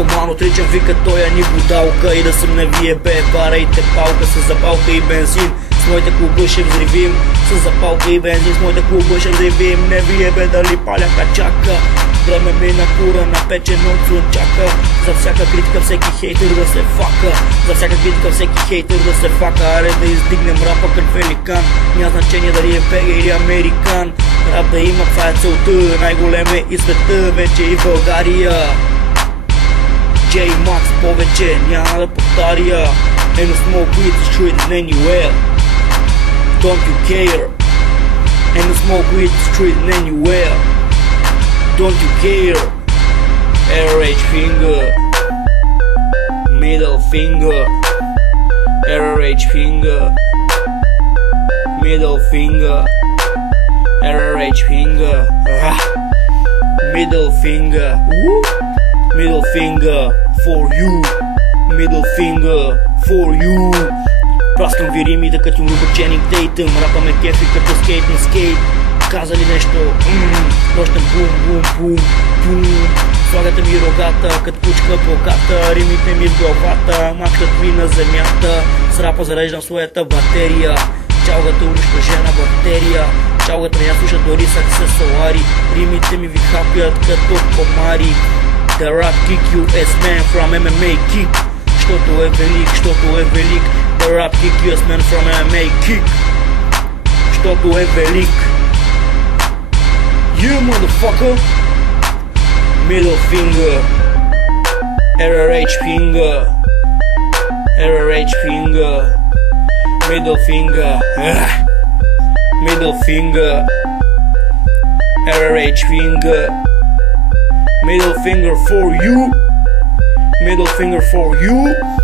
наркоман отричам, вика той ни будалка. И да съм не вие бе, варайте палка с запалка и бензин. С моите клуба ще взривим, с запалка и бензин. С моите клуба ще взривим, не вие бе дали паля качака. Време мина кура на печен от слънчака. За всяка критика всеки хейтер да се фака. За всяка критика всеки хейтер да се фака. Аре да издигнем рапа като великан. Няма значение дали е бега или американ. Рап да има, това е целта. Най-голем е и света, вече и в България. J-Max повече няма да повтаря. Ain't no smoke weed is treated anywhere. Don't you care? Ain't no smoke weed is treated anywhere. Don't you care? RH finger, middle finger, RH finger, middle finger, RH finger, middle finger, middle finger for you, middle finger for you. Праскам ви римите като Ченинг Тейтъм, рапа ме кефи като скейт на скейт. Казали нещо, нощен бум, бум, бум, бум. Слагате ми рогата, кът кучка плаката. Римите ми в главата, мачкат ви на земята. С рапа зареждам своята батерия. Чалгата унищожена бактерия. Чалгата не я слуша дори с аксесуари. Римите ми ви хапят като комари. The rap kick you as man from MMA kick. Щото е велик, щото е велик. The rap kick you as man from MMA kick. Щото е велик. You motherfucker. Middle finger, RRH finger, RRH finger, middle finger, middle finger, RRH finger, middle finger for you, middle finger for you.